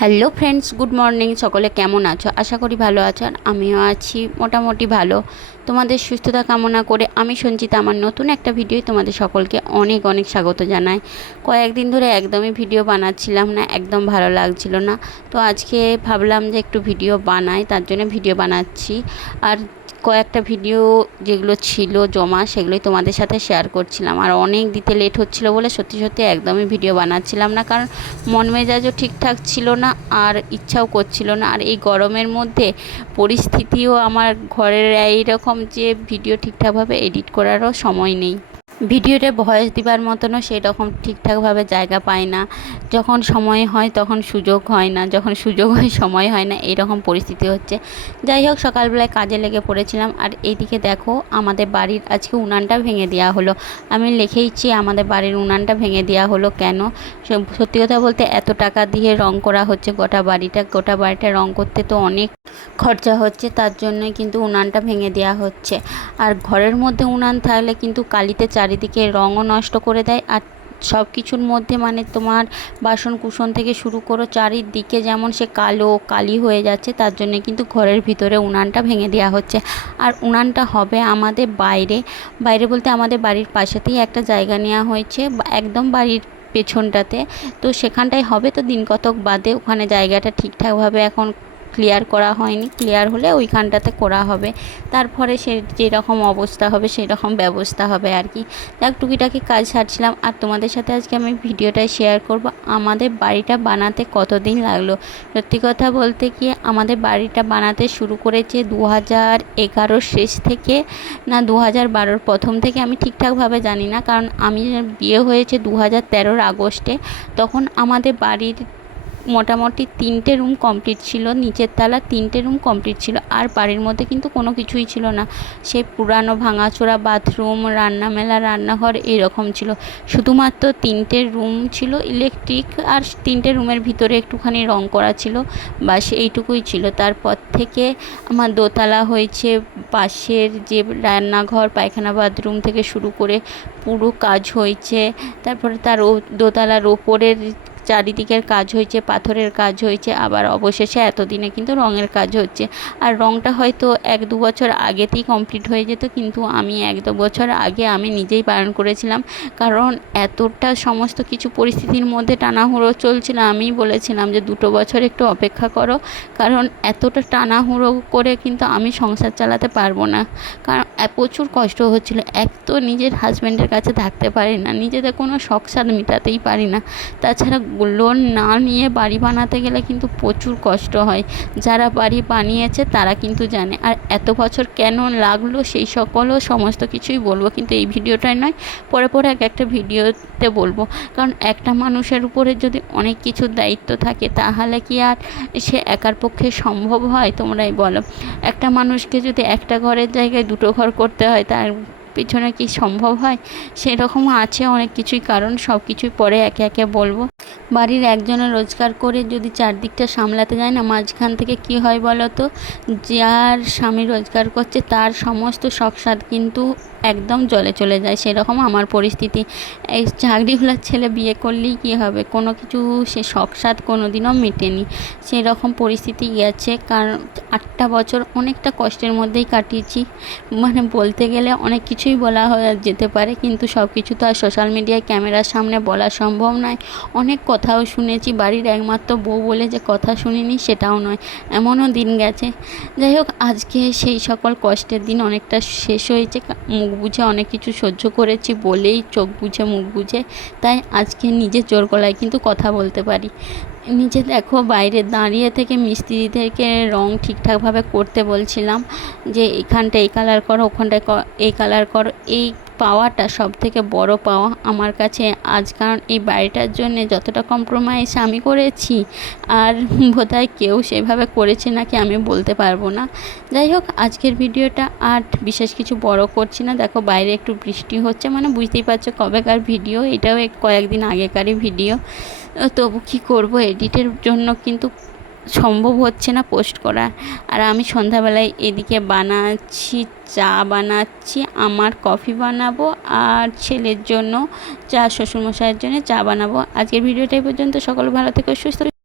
Hello friends, good morning. সকলে কেমন আছো? আশা করি ভালো আছো, আর আমিও আছি মোটামুটি ভালো। তোমাদের সুস্থতা কামনা করে আমি সঞ্চিতা আমার নতুন একটা ভিডিও তোমাদের সকলকে অনেক অনেক স্বাগত জানাই। কয়েকদিন ধরে একদমই ভিডিও বানাচ্ছিলাম না, একদম ভালো লাগছিল না। তো আজকে ভাবলাম যে একটু ভিডিও বানাই, তার জন্য ভিডিও বানাচ্ছি। আর কয়েকটা ভিডিও যেগুলো ছিল জমা, সেগুলোই তোমাদের সাথে শেয়ার করছিলাম। আর অনেক দিতে লেট হচ্ছিলো বলে সত্যি সত্যি একদমই ভিডিও বানাচ্ছিলাম না, কারণ মন মেজাজও ঠিকঠাক ছিল না আর ইচ্ছাও করছিল না। আর এই গরমের মধ্যে পরিস্থিতিও আমার ঘরের এইরকম যে ভিডিও ঠিকঠাকভাবে এডিট করারও সময় নেই, ভিডিওতে ভয়েস দিবার মতনও সেই রকম ঠিকঠাকভাবে জায়গা পায় না। যখন সময় হয় তখন সুযোগ হয় না, যখন সুযোগ হয় সময় হয় না, এইরকম পরিস্থিতি হচ্ছে। যাই হোক, সকালবেলায় কাজে লেগে পড়েছিলাম। আর এইদিকে দেখো, আমাদের বাড়ির আজকে উনানটা ভেঙে দেওয়া হলো। আমি লিখেইছি আমাদের বাড়ির উনানটা ভেঙে দেওয়া হলো কেন। সত্যি কথা বলতে এত টাকা দিয়ে রং করা হচ্ছে গোটা বাড়িটা রং করতে তো অনেক খরচা হচ্ছে, তার জন্যই কিন্তু উনানটা ভেঙে দেওয়া হচ্ছে। আর ঘরের মধ্যে উনান থাকলে কিন্তু কালিতে চারিদিকে রঙও নষ্ট করে দেয়। আর সব কিছুর মধ্যে মানে তোমার বাসন কুসন থেকে শুরু করো চারিদিকে যেমন সে কালি হয়ে যাচ্ছে, তার জন্য কিন্তু ঘরের ভিতরে উনানটা ভেঙে দেওয়া হচ্ছে। আর উনানটা হবে আমাদের বাইরে বলতে আমাদের বাড়ির পাশেতেই একটা জায়গা নেওয়া হয়েছে, একদম বাড়ির পেছনটাতে। তো সেখানটায় হবে, তো দিন কতক বাদে ওখানে জায়গাটা ঠিকঠাকভাবে এখন ক্লিয়ার করা হয়নি, ক্লিয়ার হলে ওইখানটাতে করা হবে। তারপরে সে যেরকম অবস্থা হবে সেই রকম ব্যবস্থা হবে আর কি। যাক, টুকিটাকি কাজ সারছিলাম। আর তোমাদের সাথে আজকে আমি ভিডিওটাই শেয়ার করব আমাদের বাড়িটা বানাতে কতদিন লাগলো। সত্যি কথা বলতে কি, আমাদের বাড়িটা বানাতে শুরু করেছে 2011 শেষ থেকে না 2012 প্রথম থেকে, আমি ঠিকঠাকভাবে জানি না, কারণ আমি বিয়ে হয়েছে 2013 আগস্টে। তখন আমাদের বাড়ির মোটামুটি 3টে রুম কমপ্লিট ছিল, নিচের তলা 3টে রুম কমপ্লিট ছিল। আর বাড়ির মধ্যে কিন্তু কোনো কিছুই ছিল না, সেই পুরানো ভাঙাচোরা বাথরুম, রান্নাঘর এরকম ছিল। শুধুমাত্র 3টে রুম ছিল ইলেকট্রিক, আর 3টে রুমের ভিতরে একটুখানি রং করা ছিল, বাস এইটুকুই ছিল। তারপর থেকে আমার দোতলা হয়েছে, পাশের যে রান্নাঘর পায়খানা বাথরুম থেকে শুরু করে পুরো কাজ হয়েছে। তারপরে তার দোতলার ওপরের চারিদিকের কাজ হয়েছে, পাথরের কাজ হয়েছে, আবার অবশেষে এতদিনে কিন্তু রঙের কাজ হচ্ছে। আর রঙটা হয়তো 1-2 বছর আগেতেই কমপ্লিট হয়ে যেত, কিন্তু আমি 1-2 বছর আগে আমি নিজেই বারণ করেছিলাম, কারণ এতটা সমস্ত কিছু পরিস্থিতির মধ্যে টানাহুড়ো চলছিল। আমিই বলেছিলাম যে 2 বছর একটু অপেক্ষা করো, কারণ এতটা টানাহুড়ো করে কিন্তু আমি সংসার চালাতে পারবো না। কারণ প্রচুর কষ্ট হচ্ছিল। এক তো নিজের হাজব্যান্ডের কাছে থাকতে পারি না, নিজেদের কোনো শখ সাধ মেটাতেই পারি না, তাছাড়া লোন না নিয়ে বাড়ি বানাতে গেলে কিন্তু প্রচুর কষ্ট হয়। যারা বাড়ি বানিয়েছে তারা কিন্তু জানে। আর এত বছর কেন লাগলো সেই সকলও সমস্ত কিছুই বলবো, কিন্তু এই ভিডিওটাই নয়, পরে এক একটা ভিডিওতে বলবো। কারণ একটা মানুষের উপরে যদি অনেক কিছুর দায়িত্ব থাকে, তাহলে কি আর সে একার পক্ষে সম্ভব হয়? তোমরাই বলো। একটা মানুষকে যদি একটা ঘরের জায়গায় 2টো ঘর করতে হয়, তার পিছনে কি সম্ভব হয়? সেরকম আছে অনেক কিছুই কারণ, সব কিছুই পরে একে একে বলবো। বাড়ির একজনের রোজগার করে যদি চারদিকটা সামলাতে যায় না, মাঝখান থেকে কি হয় বলো তো, যার স্বামী রোজগার করছে তার সমস্ত শখ সাধ কিন্তু একদম জলে চলে যায়। সেরকম আমার পরিস্থিতি। এই চাকরিওয়ালার ছেলে বিয়ে করলেই কী হবে, কোনো কিছু সে শখ সাধ কোনো দিনও মেটেনি, সেরকম পরিস্থিতি গেছে। কারণ 8টা বছর অনেকটা কষ্টের মধ্যেই কাটিয়েছি। মানে বলতে গেলে অনেক কিছুই বলা হয়ে যেতে পারে, কিন্তু সব কিছু তো আর সোশ্যাল মিডিয়ায় ক্যামেরার সামনে বলা সম্ভব নয়। অনেক কথাও শুনেছি, বাড়ির একমাত্র বউ বলে যে কথা শুনিনি সেটাও নয়, এমনও দিন গেছে। যাই হোক, আজকে সেই সকল কষ্টের দিন অনেকটা শেষ হয়েছে। মুখ বুঝে অনেক কিছু সহ্য করেছি বলেই, চোখ বুঝে মুখ বুঝে, তাই আজকে নিজের জোর গলায় কিন্তু কথা বলতে পারি। নিচে দেখো, বাইরে দাঁড়িয়ে থেকে মিস্ত্রিদেরকে রং ঠিকঠাকভাবে করতে বলছিলাম, যে এখানটা এই কালার করো, ওখানটায় এই কালার করো। এই পাওয়াটা সব থেকে বড় পাওয়া আমার কাছে আজ, কারণ এই বাড়িটার জন্যে যতটা কম্প্রোমাইজ আমি করেছি, আর বোধহয় কেউ সেভাবে করেছে নাকি আমি বলতে পারবো না। যাই হোক, আজকের ভিডিওটা আর বিশেষ কিছু বড় করছি না। দেখো, বাইরে একটু বৃষ্টি হচ্ছে, মানে বুঝতেই পারছো কবেকার ভিডিও, এটাও কয়েকদিন আগেকারই ভিডিও। তবু কী করব, এডিটের জন্য কিন্তু সম্ভব হচ্ছে না পোস্ট করা। আর আমি সন্ধ্যাবেলায় এদিকে বানাচ্ছি, চা বানাচ্ছি, আমার কফি বানাবো, আর ছেলের জন্য চা, শ্বশুরমশাইয়ের জন্য চা বানাবো। আজকের ভিডিওটাই পর্যন্ত। সকল ভালো থেকো, সুস্থ।